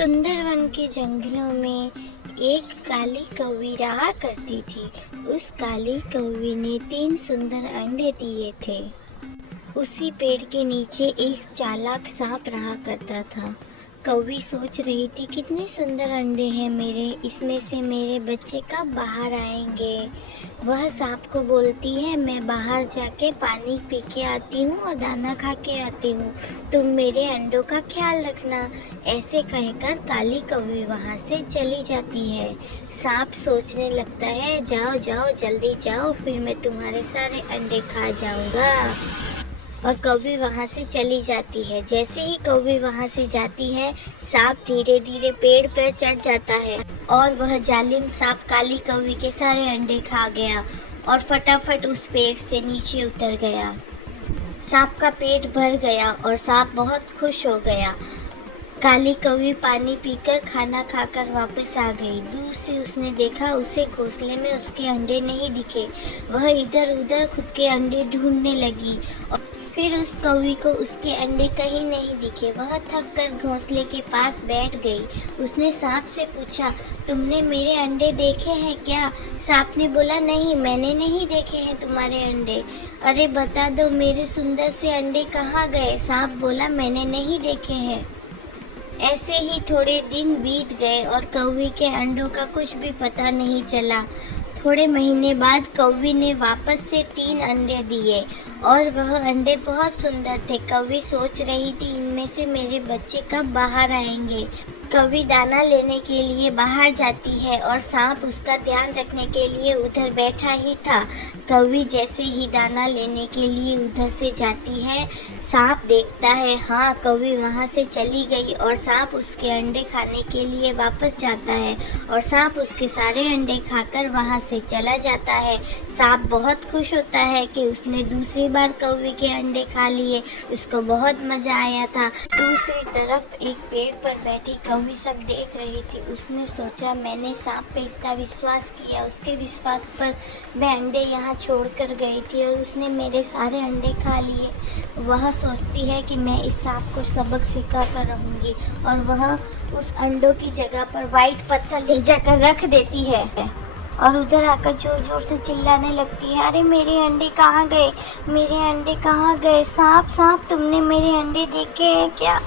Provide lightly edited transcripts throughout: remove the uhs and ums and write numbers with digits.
सुंदरवन के जंगलों में एक काली कौवी रहा करती थी। उस काली कौवी ने 3 सुंदर अंडे दिए थे। उसी पेड़ के नीचे एक चालाक सांप रहा करता था। कौवी सोच रही थी, कितने सुंदर अंडे हैं मेरे, इसमें से मेरे बच्चे कब बाहर आएंगे। वह सांप को बोलती है, मैं बाहर जाके पानी पी के आती हूँ और दाना खा के आती हूँ, तुम मेरे अंडों का ख्याल रखना। ऐसे कहकर काली कौवी वहाँ से चली जाती है। सांप सोचने लगता है, जाओ जाओ जल्दी जाओ, फिर मैं तुम्हारे सारे अंडे खा जाऊँगा। और कौवी वहाँ से चली जाती है। जैसे ही कौवी वहाँ से जाती है, सांप धीरे धीरे पेड़ पर चढ़ जाता है और वह जालिम सांप काली कौवी के सारे अंडे खा गया और फटाफट उस पेड़ से नीचे उतर गया। सांप का पेट भर गया और सांप बहुत खुश हो गया। काली कौवी पानी पीकर खाना खाकर वापस आ गई। दूर से उसने देखा, उसे घोंसले में उसके अंडे नहीं दिखे। वह इधर उधर खुद के अंडे ढूंढने लगी और फिर उस कौवी को उसके अंडे कहीं नहीं दिखे। वह थक कर घोंसले के पास बैठ गई। उसने सांप से पूछा, तुमने मेरे अंडे देखे हैं क्या? सांप ने बोला, नहीं, मैंने नहीं देखे हैं तुम्हारे अंडे। अरे बता दो, मेरे सुंदर से अंडे कहाँ गए? सांप बोला, मैंने नहीं देखे हैं। ऐसे ही थोड़े दिन बीत गए और कौवी के अंडों का कुछ भी पता नहीं चला। थोड़े महीने बाद कौवी ने वापस से 3 अंडे दिए और वह अंडे बहुत सुंदर थे। कौवी सोच रही थी, इनमें से मेरे बच्चे कब बाहर आएंगे। कौवी दाना लेने के लिए बाहर जाती है और सांप उसका ध्यान रखने के लिए उधर बैठा ही था। कौवी जैसे ही दाना लेने के लिए उधर से जाती है, सांप देखता है, हाँ, कौवी वहाँ से चली गई और सांप उसके अंडे खाने के लिए वापस जाता है और सांप उसके सारे अंडे खाकर वहाँ से चला जाता है। सांप बहुत खुश होता है कि उसने दूसरी बार कौवी के अंडे खा लिए। उसको बहुत मज़ा आया था। दूसरी तरफ एक पेड़ पर बैठी कौवी सब देख रही थी। उसने सोचा, मैंने सांप पे इतना विश्वास किया, उसके विश्वास पर मैं अंडे यहाँ छोड़कर गई थी और उसने मेरे सारे अंडे खा लिए। वह सोचती है कि मैं इस सांप को सबक सिखा कर रहूँगी और वह उस अंडों की जगह पर वाइट पत्थर ले जाकर रख देती है और उधर आकर जोर जोर से चिल्लाने लगती है, अरे मेरे अंडे कहाँ गए, मेरे अंडे कहाँ गए? सांप सांप, तुमने मेरे अंडे देखे हैं क्या?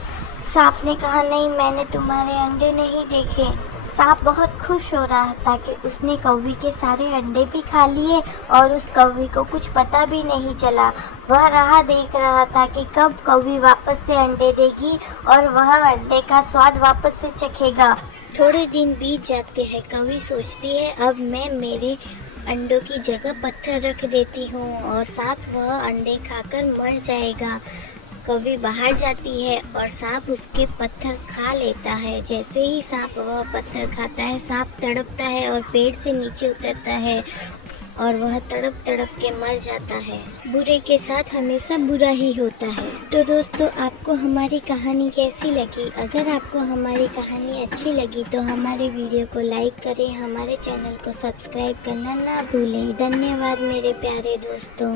सांप ने कहा, नहीं, मैंने तुम्हारे अंडे नहीं देखे। सांप बहुत खुश हो रहा था कि उसने कौवी के सारे अंडे भी खा लिए और उस कौवी को कुछ पता भी नहीं चला। वह राह देख रहा था कि कब कौवी वापस से अंडे देगी और वह अंडे का स्वाद वापस से चखेगा। थोड़े दिन बीत जाते हैं। कौवी सोचती है, अब मैं मेरे अंडों की जगह पत्थर रख देती हूँ और साथ वह अंडे खाकर मर जाएगा। कौवी बाहर जाती है और सांप उसके पत्थर खा लेता है। जैसे ही सांप वह पत्थर खाता है, सांप तड़पता है और पेड़ से नीचे उतरता है और वह तड़प तड़प के मर जाता है। बुरे के साथ हमेशा बुरा ही होता है। तो दोस्तों, आपको हमारी कहानी कैसी लगी? अगर आपको हमारी कहानी अच्छी लगी तो हमारे वीडियो को लाइक करें, हमारे चैनल को सब्सक्राइब करना ना भूलें। धन्यवाद मेरे प्यारे दोस्तों।